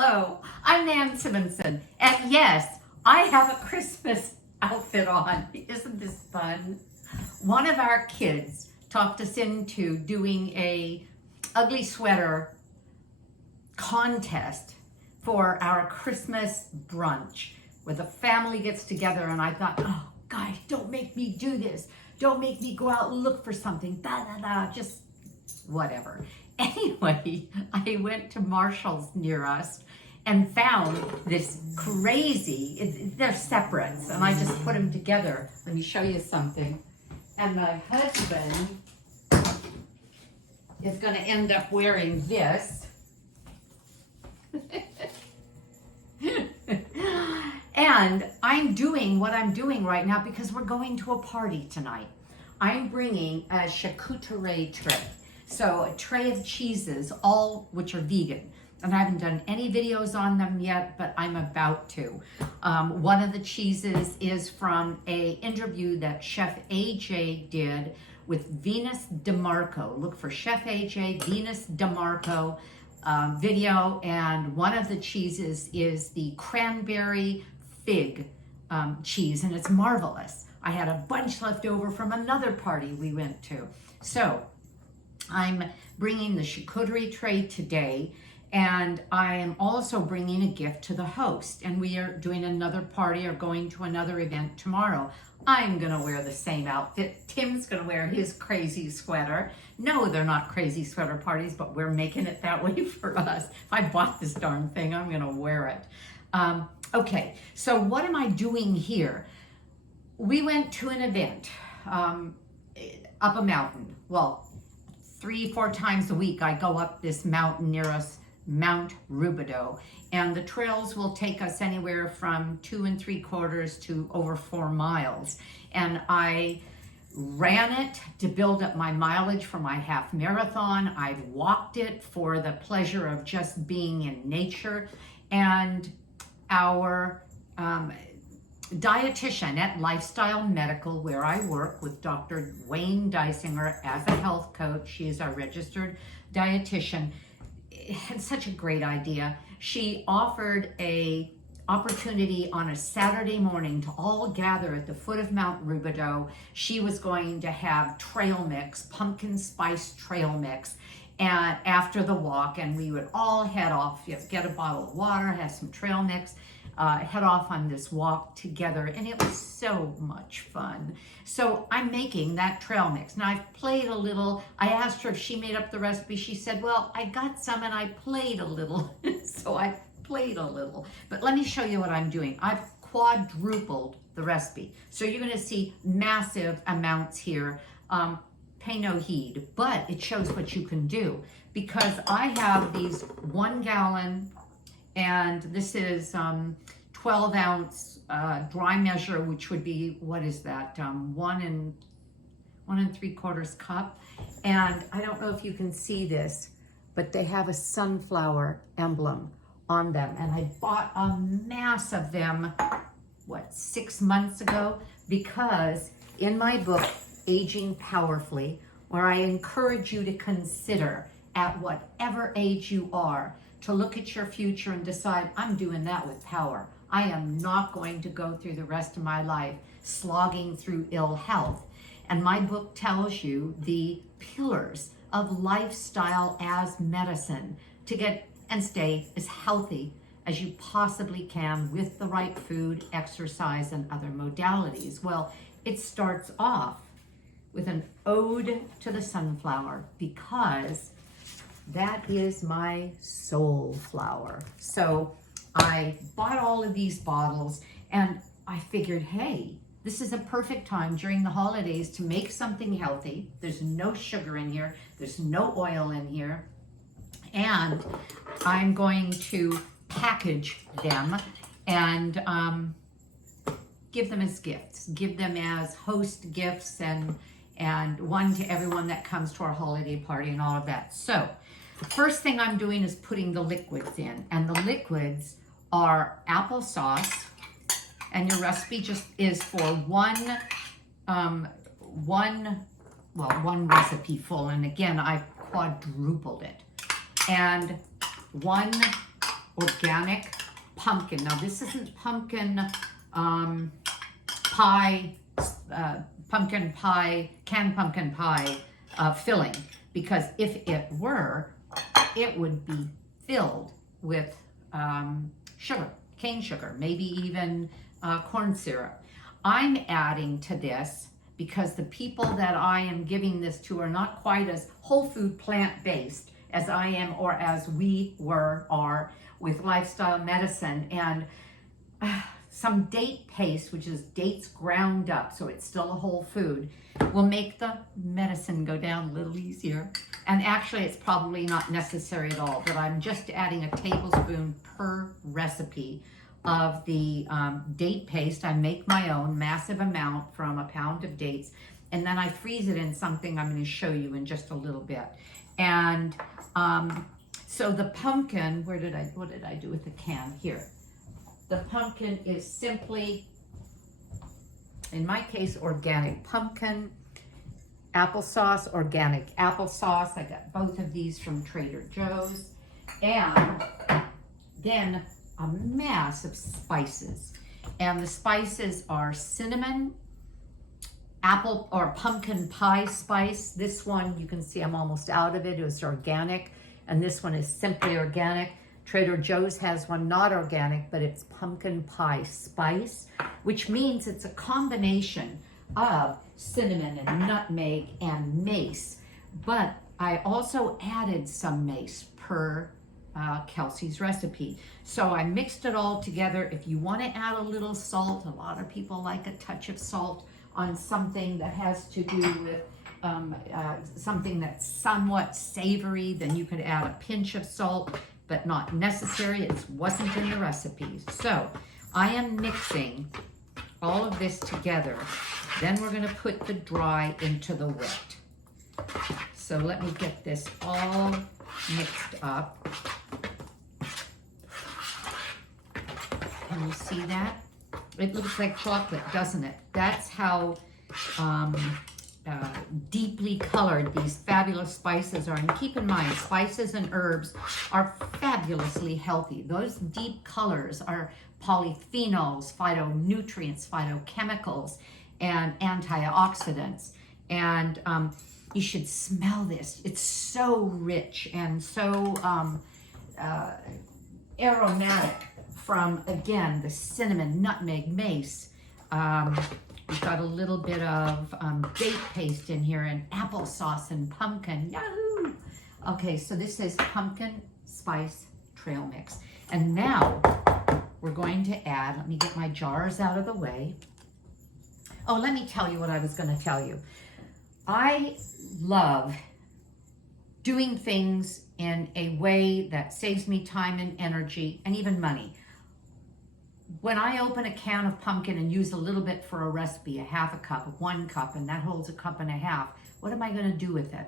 Hello, I'm Nan Simonson, and yes, I have a Christmas outfit on. Isn't this fun? One of our kids talked us into doing a ugly sweater contest for our Christmas brunch where the family gets together, and I thought, oh, guys, don't make me do this. Don't make me go out and look for something. Just whatever. Anyway, I went to Marshall's near us and found this crazy, they're separates, and I just put them together. Let me show you something. And my husband is going to end up wearing this. And I'm doing what I'm doing right now because we're going to a party tonight. I'm bringing a charcuterie tray. So a tray of cheeses, all which are vegan. And I haven't done any videos on them yet, but I'm about to. One of the cheeses is from an interview that Chef AJ did with Venus DeMarco. Look for Chef AJ, Venus DeMarco video. And one of the cheeses is the cranberry fig cheese, and it's marvelous. I had a bunch left over from another party we went to. So I'm bringing the charcuterie tray today, and I am also bringing a gift to the host, and we are doing another party or going to another event tomorrow. I'm gonna wear the same outfit. Tim's gonna wear his crazy sweater. No, they're not crazy sweater parties, but we're making it that way for us. If I bought this darn thing, I'm gonna wear it. Okay, so what am I doing here? We went to an event up a mountain. Well, 3-4 times a week I go up this mountain near us, Mount Rubidoux, and the trails will take us anywhere from 2 3/4 to over 4 miles. And I ran it to build up my mileage for my half marathon. I've walked it for the pleasure of just being in nature. And our dietitian at Lifestyle Medical, where I work with Dr. Wayne Dysinger as a health coach, she is our registered dietitian, had such a great idea. She offered a opportunity on a Saturday morning to all gather at the foot of Mount Rubidoux. She was going to have trail mix, pumpkin spice trail mix, and after the walk, and we would all head off, get a bottle of water, have some trail mix, head off on this walk together, and it was so much fun. So I'm making that trail mix. Now I've played a little. I asked her if she made up the recipe. She said, well, I got some and I played a little. So I played a little. But let me show you what I'm doing. I've quadrupled the recipe. So you're gonna see massive amounts here. Pay no heed, but it shows what you can do, because I have these 1 gallon, and this is 12 ounce dry measure, which would be, what is that? 1 3/4 cup. And I don't know if you can see this, but they have a sunflower emblem on them. And I bought a mass of them, 6 months ago, because in my book, Aging Powerfully, where I encourage you to consider at whatever age you are, to look at your future and decide, I'm doing that with power. I am not going to go through the rest of my life slogging through ill health. And my book tells you the pillars of lifestyle as medicine to get and stay as healthy as you possibly can with the right food, exercise, and other modalities. Well, it starts off with an ode to the sunflower, because that is my soul flower. So I bought all of these bottles, and I figured, hey, this is a perfect time during the holidays to make something healthy. There's no sugar in here. There's no oil in here. And I'm going to package them and give them as gifts. Give them as host gifts, and one to everyone that comes to our holiday party and all of that. So the first thing I'm doing is putting the liquids in, and the liquids are applesauce, and your recipe just is for one recipe full, and again, I've quadrupled it, and 1 organic pumpkin. Now this isn't pumpkin pie, canned pumpkin pie filling, because if it were, it would be filled with sugar, cane sugar, maybe even corn syrup. I'm adding to this because the people that I am giving this to are not quite as whole food plant-based as I am, or as we are with lifestyle medicine, and some date paste, which is dates ground up, so it's still a whole food, will make the medicine go down a little easier. And actually, it's probably not necessary at all, but I'm just adding a tablespoon per recipe of the date paste. I make my own massive amount from a pound of dates, and then I freeze it in something I'm going to show you in just a little bit. And so the pumpkin, what did I do with the can? Here. The pumpkin is simply, in my case, organic pumpkin, applesauce, organic applesauce. I got both of these from Trader Joe's. And then a mass of spices. And the spices are cinnamon, apple or pumpkin pie spice. This one, you can see I'm almost out of it. It was organic. And this one is simply organic. Trader Joe's has one not organic, but it's pumpkin pie spice, which means it's a combination of cinnamon and nutmeg and mace. But I also added some mace per Kelsie's recipe. So I mixed it all together. If you want to add a little salt, a lot of people like a touch of salt on something that has to do with something that's somewhat savory, then you could add a pinch of salt, but not necessary. It wasn't in the recipes. So I am mixing all of this together. Then we're gonna put the dry into the wet. So let me get this all mixed up. Can you see that? It looks like chocolate, doesn't it? That's how deeply colored these fabulous spices are. And keep in mind, spices and herbs are fabulously healthy. Those deep colors are polyphenols, phytonutrients, phytochemicals, and antioxidants. And you should smell this. It's so rich and so aromatic from, again, the cinnamon, nutmeg, mace. We've got a little bit of date paste in here, and applesauce and pumpkin. Yahoo! Okay, so this is pumpkin spice trail mix. And now we're going to add, let me get my jars out of the way. Oh, let me tell you what I was going to tell you. I love doing things in a way that saves me time and energy and even money. When I open a can of pumpkin and use a little bit for a recipe, a half a cup, 1 cup, and that holds a cup and a half, what am I going to do with it?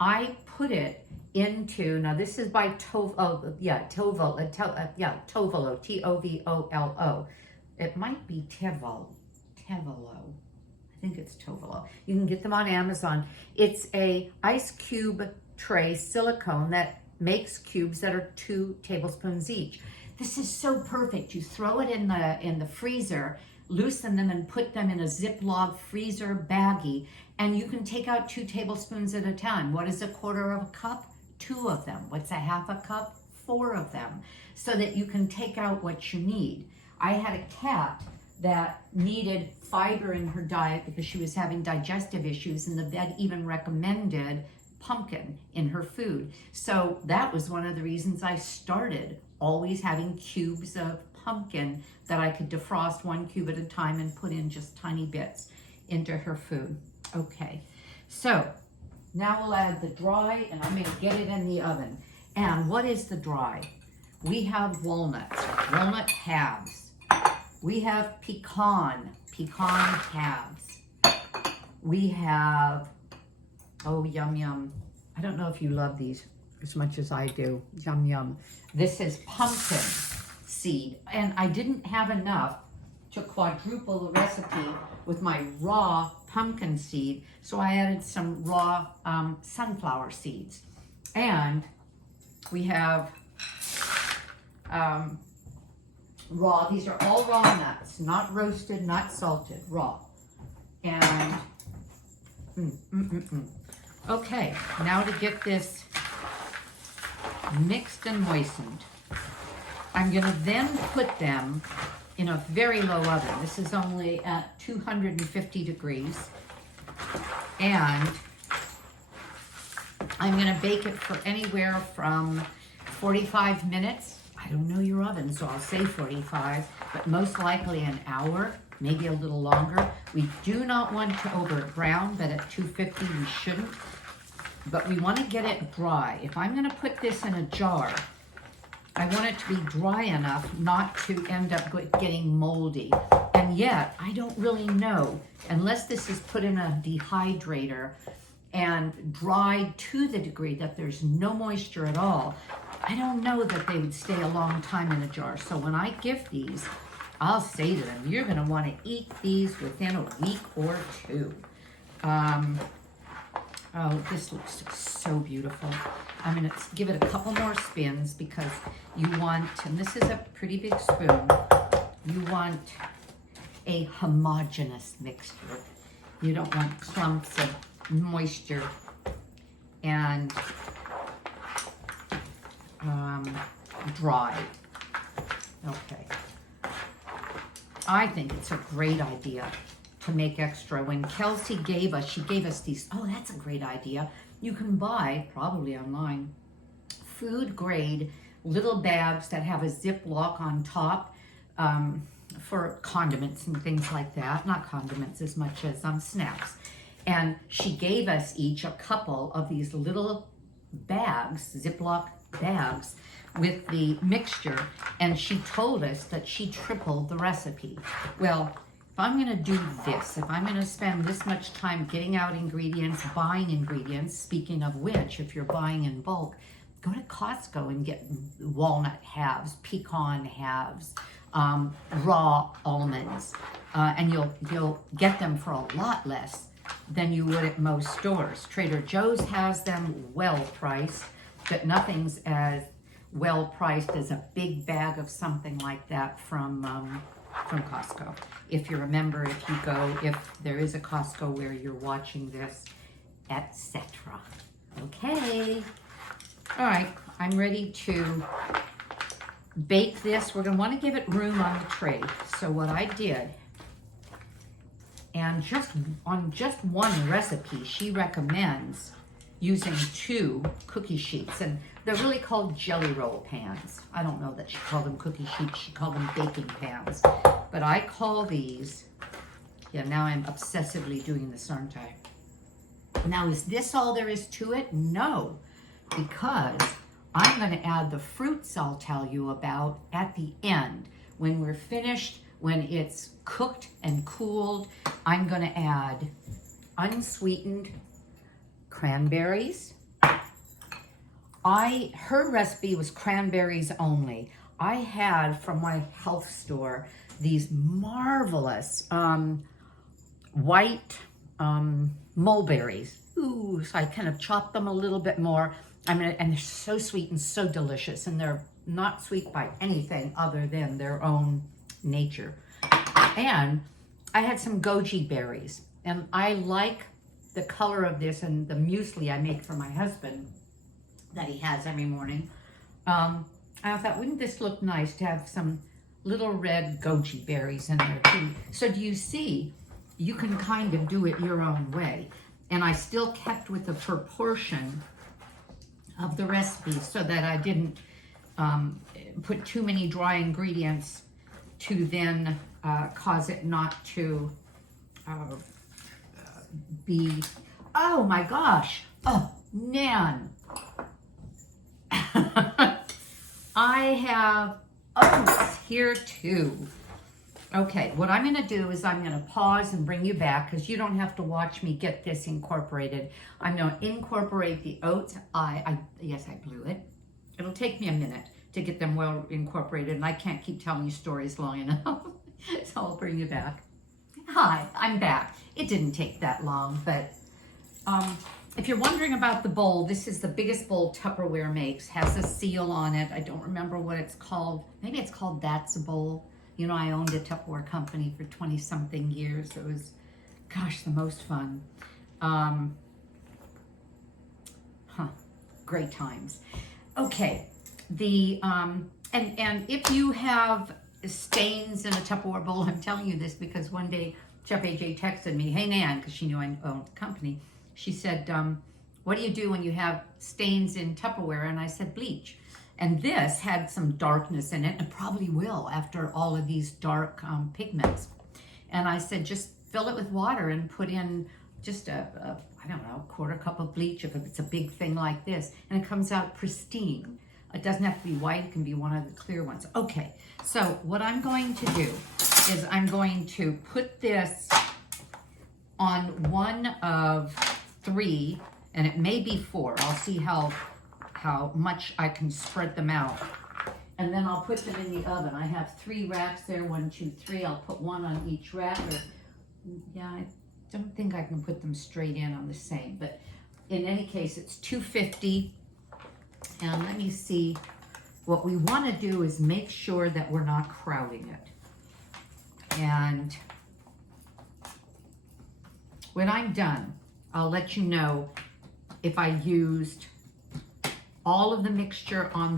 I put it into, now this is by Tovolo, Tovolo, T-O-V-O-L-O. It might be Tevolo. I think it's Tovolo. You can get them on Amazon. It's a ice cube tray silicone that makes cubes that are 2 tablespoons each. This is so perfect. You throw it in the freezer, loosen them and put them in a Ziploc freezer baggie, and you can take out 2 tablespoons at a time. What is a quarter of a cup? 2 of them. What's a half a cup? 4 of them, so that you can take out what you need. I had a cat that needed fiber in her diet because she was having digestive issues, and the vet even recommended pumpkin in her food. So that was one of the reasons I started always having cubes of pumpkin that I could defrost 1 cube at a time and put in just tiny bits into her food. Okay, so now we'll add the dry, and I'm gonna get it in the oven. And what is the dry? We have walnuts, walnut halves. We have pecan halves. We have, oh, yum, yum. I don't know if you love these as much as I do. Yum, yum. This is pumpkin seed. And I didn't have enough to quadruple the recipe with my raw pumpkin seed, so I added some raw sunflower seeds. And we have raw. These are all raw nuts, not roasted, not salted, raw. And, okay, now to get this mixed and moistened, I'm going to then put them in a very low oven. This is only at 250 degrees. And I'm going to bake it for anywhere from 45 minutes. I don't know your oven, so I'll say 45, but most likely an hour, maybe a little longer. We do not want to over brown, but at 250 we shouldn't. But we want to get it dry. If I'm going to put this in a jar, I want it to be dry enough not to end up getting moldy. And yet, I don't really know, unless this is put in a dehydrator and dried to the degree that there's no moisture at all, I don't know that they would stay a long time in a jar. So when I gift these, I'll say to them, you're going to want to eat these within a week or two. Oh, this looks so beautiful. I'm going to give it a couple more spins because you want, and this is a pretty big spoon, you want a homogeneous mixture. You don't want clumps of moisture and dry. Okay. I think it's a great idea to make extra. When Kelsie gave us, she gave us these, oh, that's a great idea. You can buy, probably online, food grade little bags that have a Ziploc on top for condiments and things like that. Not condiments as much as snacks. And she gave us each a couple of these little bags, Ziploc bags, with the mixture. And she told us that she tripled the recipe. Well, if I'm going to do this, if I'm going to spend this much time getting out ingredients, buying ingredients, speaking of which, if you're buying in bulk, go to Costco and get walnut halves, pecan halves, raw almonds, and you'll get them for a lot less than you would at most stores. Trader Joe's has them well priced, but nothing's as well priced as a big bag of something like that from Costco. If you remember, if you go, if there is a Costco where you're watching this, etc. Okay. All right, I'm ready to bake this. We're going to want to give it room on the tray. So what I did, and on just one recipe, she recommends using 2 cookie sheets, and they're really called jelly roll pans. I don't know that she called them cookie sheets, she called them baking pans. But I call these, yeah, now I'm obsessively doing this, aren't I? Now, is this all there is to it? No, because I'm going to add the fruits I'll tell you about at the end. When we're finished, when it's cooked and cooled, I'm going to add unsweetened cranberries. Her recipe was cranberries only. I had from my health store these marvelous white mulberries. Ooh, so I kind of chopped them a little bit more. And they're so sweet and so delicious, and they're not sweet by anything other than their own nature. And I had some goji berries, and I like the color of this and the muesli I make for my husband that he has every morning. I thought, wouldn't this look nice to have some little red goji berries in there too? So do you see, you can kind of do it your own way. And I still kept with the proportion of the recipe so that I didn't put too many dry ingredients to then cause it not to be, oh my gosh, oh, Nan. I have oats here too. Okay, what I'm going to do is I'm going to pause and bring you back because you don't have to watch me get this incorporated. I'm going to incorporate the oats. Yes, I blew it. It'll take me a minute to get them well incorporated, and I can't keep telling you stories long enough. So I'll bring you back. Hi, I'm back. It didn't take that long, but if you're wondering about the bowl, this is the biggest bowl Tupperware makes. Has a seal on it. I don't remember what it's called. Maybe it's called That's a Bowl. You know, I owned a Tupperware company for 20-something years. It was, gosh, the most fun. Great times. Okay, and if you have stains in a Tupperware bowl, I'm telling you this because one day Chef AJ texted me, "Hey Nan," because she knew I owned the company. She said, "What do you do when you have stains in Tupperware?" And I said, "Bleach." And this had some darkness in it, and probably will after all of these dark pigments. And I said, just fill it with water and put in just I don't know, quarter cup of bleach if it's a big thing like this, and it comes out pristine. It doesn't have to be white, it can be one of the clear ones. Okay, so what I'm going to do is I'm going to put this on one of 3, and it may be 4. I'll see how much I can spread them out. And then I'll put them in the oven. I have 3 racks there, 1, 2, 3. I'll put one on each rack. Yeah, I don't think I can put them straight in on the same, but in any case, it's 250. And let me see, what we want to do is make sure that we're not crowding it. And when I'm done, I'll let you know if I used all of the mixture on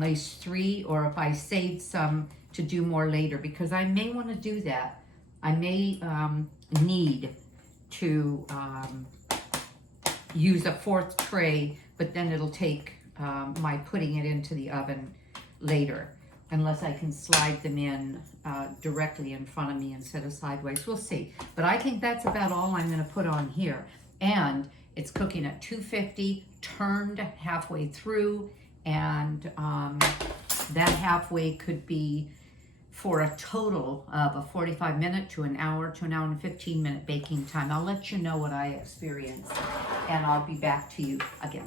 these 3, or if I saved some to do more later, because I may want to do that. I may need to use a 4th tray, but then it'll take my putting it into the oven later, unless I can slide them in directly in front of me instead of sideways. We'll see. But I think that's about all I'm going to put on here. And it's cooking at 250, turned halfway through, and that halfway could be for a total of a 45-minute to an hour and 15-minute baking time. I'll let you know what I experience, and I'll be back to you again.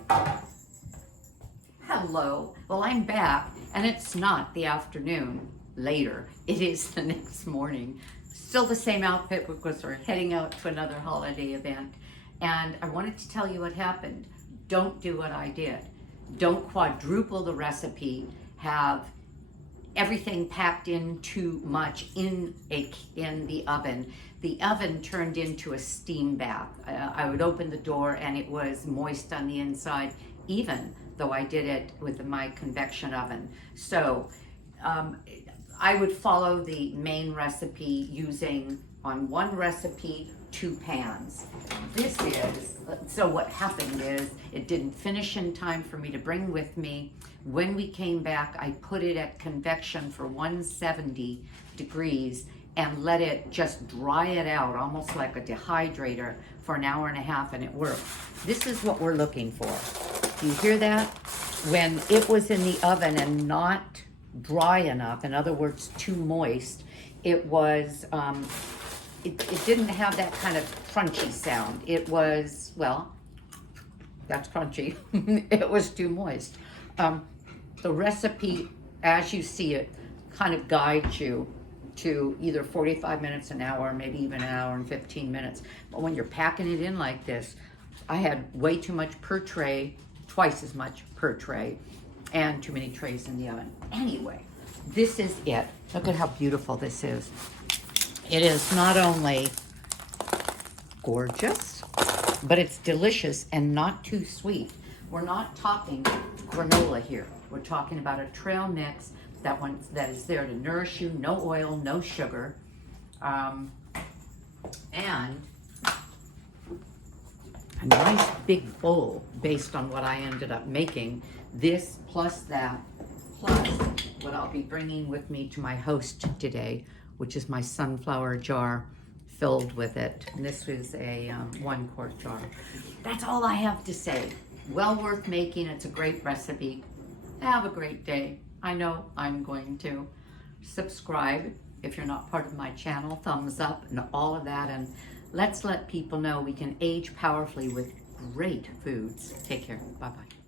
Hello. Well, I'm back, and it's not the afternoon later. It is the next morning. Still the same outfit because we're heading out to another holiday event. And I wanted to tell you what happened. Don't do what I did. Don't quadruple the recipe. Have everything packed in too much in the oven. The oven turned into a steam bath. I would open the door and it was moist on the inside, even though I did it with my convection oven. So I would follow the main recipe using, on one recipe, 2 pans. This is, so what happened is it didn't finish in time for me to bring with me. When we came back, I put it at convection for 170 degrees and let it just dry it out, almost like a dehydrator, for an hour and a half, and it worked. This is what we're looking for. Do you hear that? When it was in the oven and not dry enough, in other words, too moist, it was, it didn't have that kind of crunchy sound. It was, well, that's crunchy. It was too moist. The recipe, as you see it, kind of guides you to either 45 minutes, an hour, maybe even an hour and 15 minutes. But when you're packing it in like this, I had way too much per tray, twice as much per tray, and too many trays in the oven. Anyway, this is it. Look at how beautiful this is. It is not only gorgeous, but it's delicious and not too sweet. We're not talking granola here. We're talking about a trail mix that is there to nourish you, no oil, no sugar, and a nice big bowl based on what I ended up making. This plus that, plus what I'll be bringing with me to my host today, which is my sunflower jar filled with it. And this was a 1-quart jar. That's all I have to say. Well worth making. It's a great recipe. Have a great day. I know I'm going to. Subscribe if you're not part of my channel. Thumbs up and all of that. And let's let people know we can age powerfully with great foods. Take care. Bye-bye.